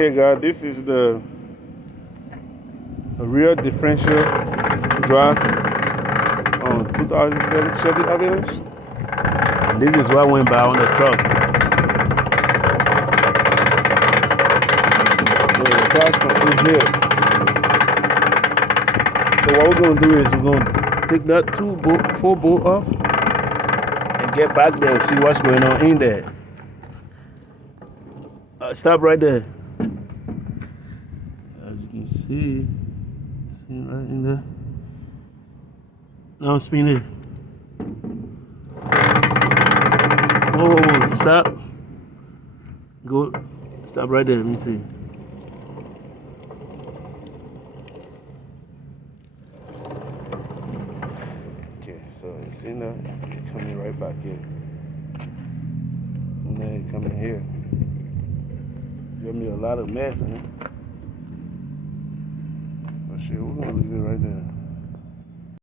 Okay, guys, this is the rear differential drive on 2007 Chevy Avalanche. And this is what went by on the truck. So it starts from in here. So what we're gonna do is we're gonna take that 4 bolt off and get back there and see what's going on in there. Stop right there. As you can see right in there. Now spin it. Whoa, stop. Go, stop right there, let me see. Okay, so you see now, it's coming right back here. And then it coming here. Give me a lot of mess in it. But shit, we're gonna leave it right there.